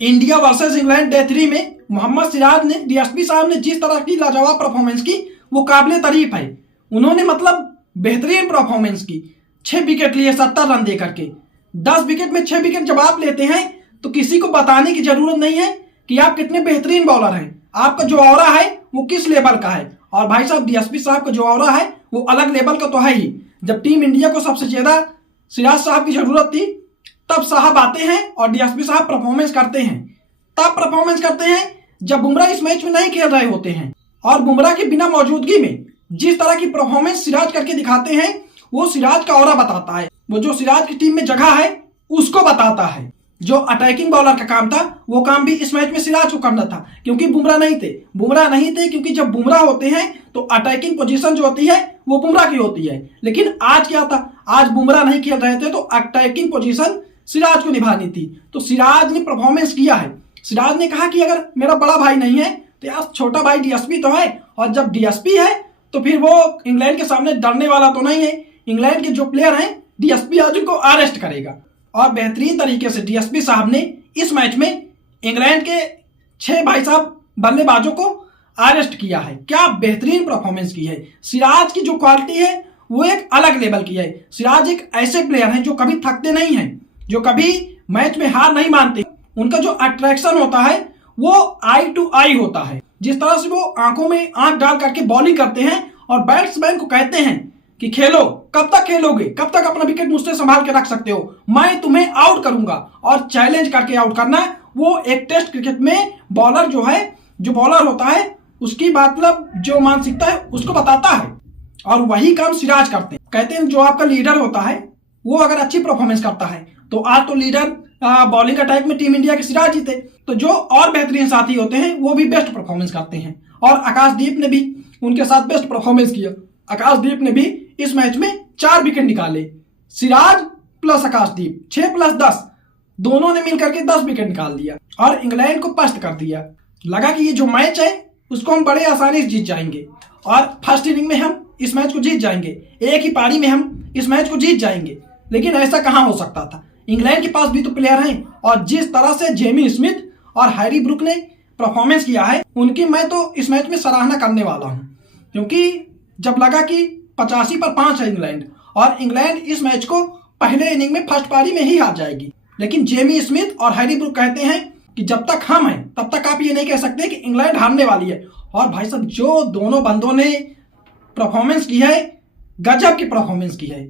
India versus England day 3 में मोहम्मद सिराज ने, DSP साहब ने जिस तरह की लाजवाब परफॉर्मेंस की वो काबिले तारीफ है। उन्होंने मतलब बेहतरीन परफॉर्मेंस की। 6 विकेट लिए 70 रन दे करके। 10 विकेट में 6 विकेट जब आप लेते हैं तो किसी को बताने की जरूरत नहीं है कि आप कितने बेहतरीन बॉलर हैं। आपका जो ऑरा है वो किस लेवल का है। और भाई साहब डीएसपी साहब का जो ऑरा है वो अलग लेवल का तो है ही। जब टीम इंडिया को सबसे ज्यादा सिराज साहब की जरूरत थी तब साहब आते हैं और डीएसपी साहब परफॉर्मेंस करते हैं। तब परफॉर्मेंस करते हैं जब बुमराह इस मैच में नहीं खेल रहे होते हैं। और बुमराह की बिना मौजूदगी में जिस तरह की परफॉर्मेंस सिराज करके दिखाते हैं वो सिराज का ऑरा बताता है। वो जो सिराज की टीम में जगह है उसको बताता है। जो अटैकिंग बॉलर का काम था वो काम भी इस मैच में सिराज को करना था, क्योंकि बुमराह नहीं थे। क्योंकि जब बुमराह होते हैं तो अटैकिंग पोजीशन जो होती है वो बुमराह की होती है। लेकिन आज क्या था, आज बुमराह नहीं खेल रहे थे तो अटैकिंग पोजीशन सिराज को निभानी थी। तो सिराज ने परफॉर्मेंस किया है। सिराज ने कहा कि अगर मेरा बड़ा भाई नहीं है तो यार छोटा भाई डीएसपी तो है, और जब डीएसपी है तो फिर वो इंग्लैंड के सामने डरने वाला तो नहीं है। इंग्लैंड के जो प्लेयर हैं डीएसपी आज उनको अरेस्ट करेगा। और बेहतरीन तरीके से डीएसपी साहब ने इस मैच में इंग्लैंड के 6 भाई साहब बल्लेबाजों को अरेस्ट किया है। क्या बेहतरीन परफॉर्मेंस की है। सिराज की जो क्वालिटी है वो एक अलग लेवल की है। सिराज एक ऐसे प्लेयर हैं जो कभी थकते नहीं हैं, जो कभी मैच में हार नहीं मानते। उनका जो अट्रैक्शन होता है वो आई टू आई होता है। जिस तरह से वो आंखों में आंख डाल करके बॉलिंग करते हैं और बैट्समैन को कहते हैं कि खेलो, कब तक खेलोगे, कब तक अपना विकेट मुझसे संभाल के रख सकते हो, मैं तुम्हें आउट करूंगा। और चैलेंज करके आउट करना, वो एक टेस्ट क्रिकेट में बॉलर जो है, जो बॉलर होता है उसकी मतलब जो मानसिकता है उसको बताता है। और वही काम सिराज करते हैं। कहते हैं जो आपका लीडर होता है वो अगर अच्छी परफॉर्मेंस करता है तो आज तो लीडर बॉलिंग अटैक में टीम इंडिया के सिराज ही थे। तो जो और बेहतरीन साथी होते हैं वो भी बेस्ट परफॉर्मेंस करते हैं। और आकाशदीप ने भी उनके साथ बेस्ट परफॉर्मेंस किया। आकाशदीप ने भी इस मैच में 4 विकेट निकाले। सिराज प्लस आकाशदीप 6 + 10 दोनों ने मिलकर के 10 विकेट निकाल दिया और इंग्लैंड को पस्त कर दिया। लगा कि ये जो मैच है उसको हम बड़े आसानी से जीत जाएंगे और फर्स्ट इनिंग में हम इस मैच को जीत जाएंगे, एक ही पारी में हम इस मैच को जीत जाएंगे। लेकिन ऐसा कहां हो सकता था। इंग्लैंड के पास भी तो प्लेयर हैं और जिस तरह से जेमी स्मिथ और हैरी ब्रूक ने परफॉर्मेंस किया है उनकी मैं तो इस मैच में सराहना करने वाला हूं। क्योंकि जब लगा कि 85 पर 5 है इंग्लैंड और इंग्लैंड इस मैच को पहले इनिंग में फर्स्ट पारी में ही हार जाएगी, लेकिन जेमी स्मिथ और हैरी ब्रूक कहते हैं कि जब तक हम हैं तब तक आप ये नहीं कह सकते कि इंग्लैंड हारने वाली है। और भाई साहब जो दोनों बंदों ने परफॉर्मेंस की है, गजब की परफॉर्मेंस की है।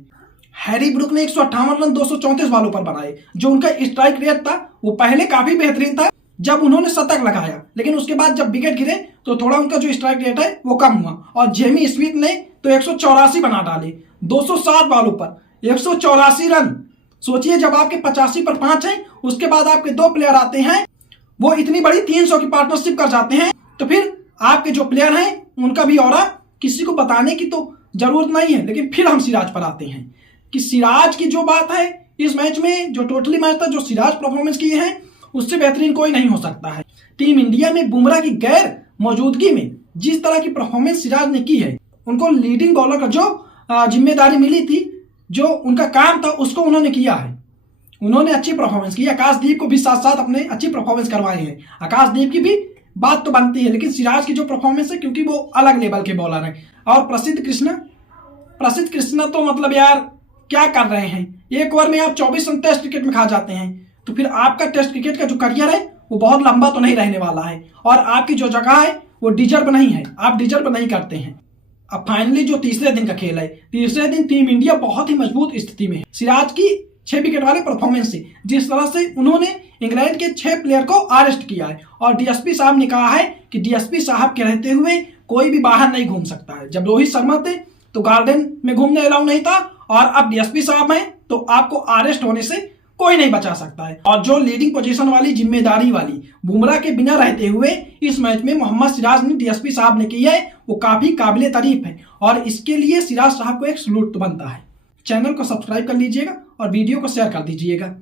हैरी ब्रूक ने 158 रन 234 बॉलों पर बनाए। जो उनका स्ट्राइक रेट था वो पहले काफी बेहतरीन था जब उन्होंने शतक लगाया, लेकिन उसके बाद जब विकेट गिरे तो थोड़ा उनका जो स्ट्राइक रेट है वो कम हुआ। और जेमी स्मिथ ने तो 184 बना डाले 207 बॉलों पर 184 रन। सोचिए जब आपके 85 पर 5 है उसके बाद आपके 2 प्लेयर आते हैं, वो इतनी बड़ी 300 की पार्टनरशिप कर जाते हैं, तो फिर आपके जो प्लेयर हैं उनका भी ऑरा किसी को बताने की तो जरूरत नहीं है। लेकिन फिर हम सिराज पर आते हैं कि सिराज की जो बात है इस मैच में, जो टोटली मैच था, जो सिराज परफॉर्मेंस किए हैं उससे बेहतरीन कोई नहीं हो सकता है। टीम इंडिया में बुमराह की गैर मौजूदगी में जिस तरह की परफॉर्मेंस सिराज ने की है, उनको लीडिंग बॉलर का जो जिम्मेदारी मिली थी, जो उनका काम था उसको उन्होंने किया है। उन्होंने अच्छी परफॉर्मेंस की। आकाशदीप को भी साथ साथ अपने अच्छी परफॉर्मेंस करवाए हैं। आकाशदीप की भी बात तो बनती है, लेकिन सिराज की जो परफॉर्मेंस है क्योंकि वो अलग लेवल के बॉलर हैं। और प्रसिद्ध कृष्णा तो मतलब यार क्या कर रहे हैं। एक ओवर में आप 24 रन टेस्ट क्रिकेट में खा जाते हैं तो फिर आपका टेस्ट क्रिकेट का जो करियर है वो बहुत लंबा तो नहीं रहने वाला है। और आपकी जो जगह है वो डिजर्व नहीं है, आप डिजर्व नहीं करते हैं। अब फाइनली जो तीसरे दिन का खेल है, तीसरे दिन टीम इंडिया बहुत ही मजबूत स्थिति में है। सिराज की 6 विकेट वाले परफॉर्मेंस से जिस तरह से उन्होंने इंग्लैंड के 6 प्लेयर को अरेस्ट किया है। और डीएसपी साहब ने कहा है कि डीएसपी साहब के रहते हुए कोई भी बाहर नहीं घूम सकता है। जब रोहित शर्मा थे तो गार्डन में घूमने अलाउ नहीं था, और अब डीएसपी साहब हैं तो आपको अरेस्ट होने से कोई नहीं बचा सकता है। और जो लीडिंग पोजीशन वाली जिम्मेदारी वाली बुमराह के बिना रहते हुए इस मैच में मोहम्मद सिराज ने, डीएसपी साहब ने की है वो काफी काबिले तारीफ है। और इसके लिए सिराज साहब को एक सलूट तो बनता है। चैनल को सब्सक्राइब कर लीजिएगा और वीडियो को शेयर कर दीजिएगा।